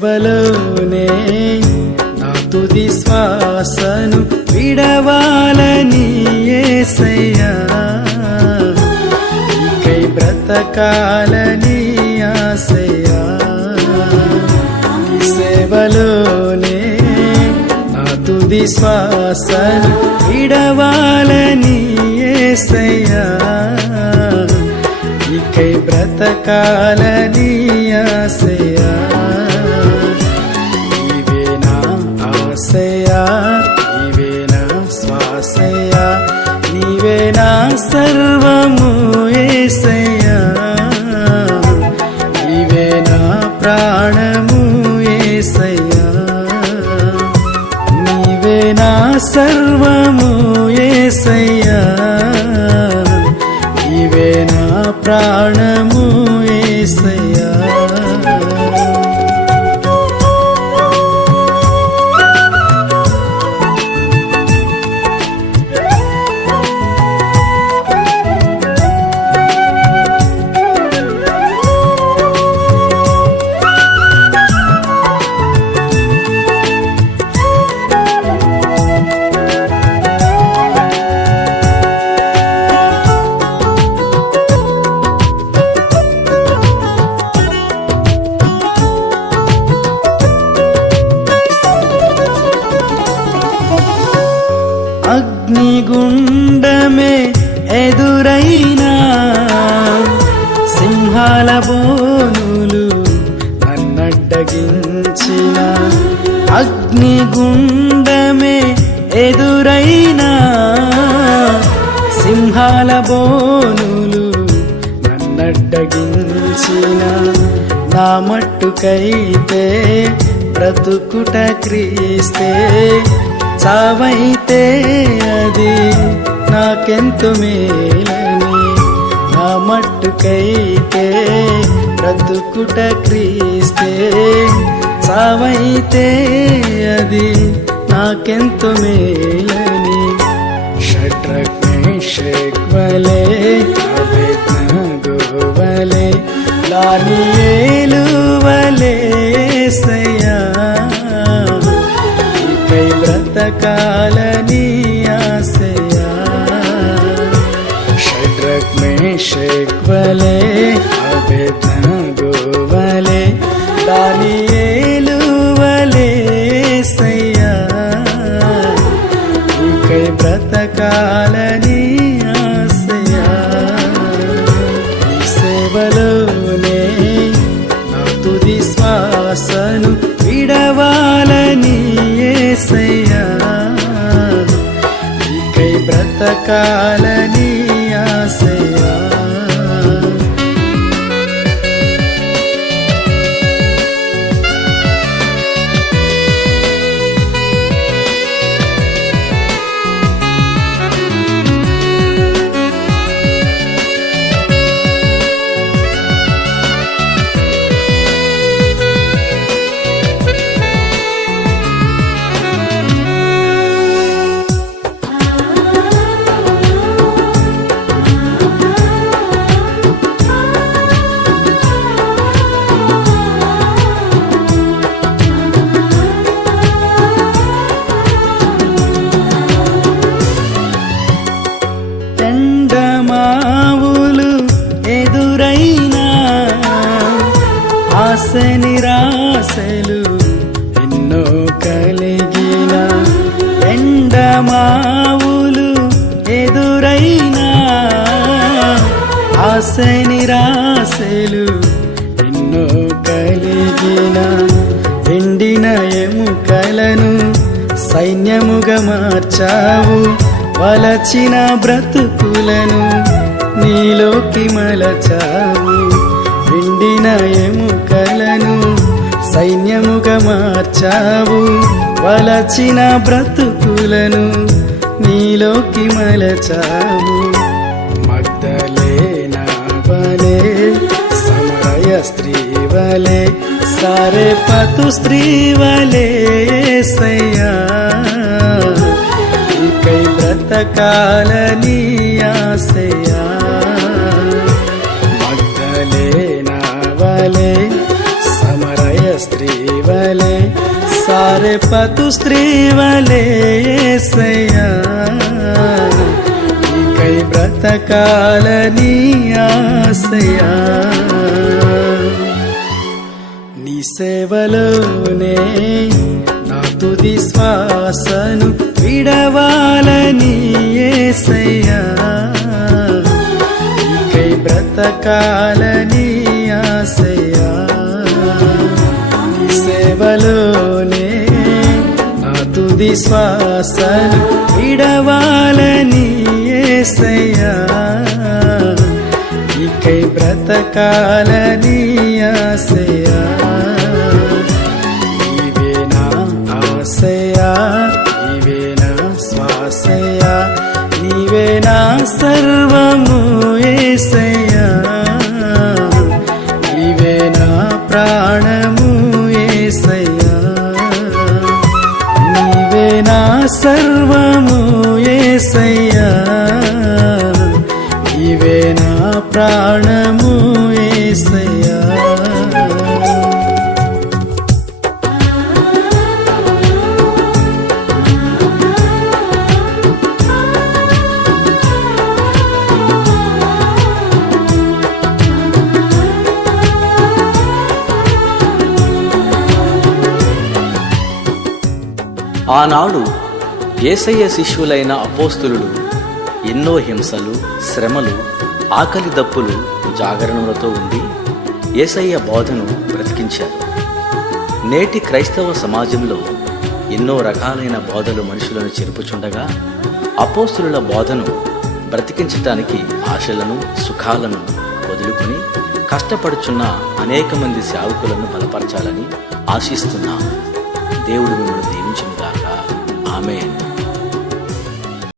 సేవలోనే నా తుది శ్వాసను విడవాలని ఏసయ్యా. నీకై బ్రతకాలని ఆశయ్యా. సేవలోనే నా తుది శ్వాసను విడవాలని ఏసయ్యా. ఇకై బ్రతకాలని ఆశయా ప్రాణము ఏసయ్యా. సింహాల బోనులు నన్నడ్డగించిన అగ్నిగుండమే ఎదురైనా సింహాల బోనులు నన్నడ్డగించిన నా మట్టుకైతే బ్రతుకుట క్రీస్తే చావైతే అది నాకెంత మేలని మట్టుకైతే బ్రతుకుట క్రీస్తే సావైతే అది నాకెంత మేలని. షడ్రక్ మేషక్వలే గోవలే లానియేలువలే సయ్యా నీకై బ్రతకాలని షడ్రక్ మేషక్వలే అభెదనగోవలే దానియేలువలే సయ్యా. నీకై బ్రతకాలని ఆశయా. నీ సేవలోనే నా తుది శ్వాసను విడవాలని ఏసయ్యా. నీకై బ్రతకాలని కన్ను కలిగిన ఎండమావులు ఎదురైనా ఆశ నిరాశలు ఎన్నో కలిగిన ఎండిన ఎముకలను సైన్యముగా మార్చావు వలచిన బ్రతుకులను నీలోకి మలచావు ఎండిన ఎముకలను సైన్యముగా మార్చావు. వలచిన బ్రతుకులను నీలోకి మలచావు. మగ్ధలేనా వలే సమరయ స్త్రీ వలే సారే పతు స్త్రీ వలే సయ్యా ఇకై బ్రతకాలని ఆశయా సారే పతు స్త్రీ వలే సయ్యా ఇకై బ్రతకాలని ఆశయా నీ సేవలోనే నా తుది శ్వాసను విడవాలని ఏసయ్యా. నీకై బ్రతకాలని ఆశయా తుది శ్వాసను విడవాలని ఏసయ్యా. నీకై బ్రతకాలని ఆశయా సర్వము ఏసయ్యా. నీవే నా ప్రాణము ఏసయ్యా. ఆనాడు ఏసయ్య శిష్యులైన అపోస్తులు ఎన్నో హింసలు శ్రమలు ఆకలి దప్పులు జాగరణలతో ఉండి ఏసయ్య బోధను బ్రతికించారు. నేటి క్రైస్తవ సమాజంలో ఎన్నో రకాలైన బోధలు మనుషులను చెరుపుచుండగా అపోస్తులుల బోధను బ్రతికించటానికి ఆశలను సుఖాలను వదులుకుని కష్టపడుచున్న అనేక మంది సేవకులను బలపరచాలని ఆశిస్తున్నాము దేవుడు మిమ్మల్ని దీవించునుగాక. ఆమె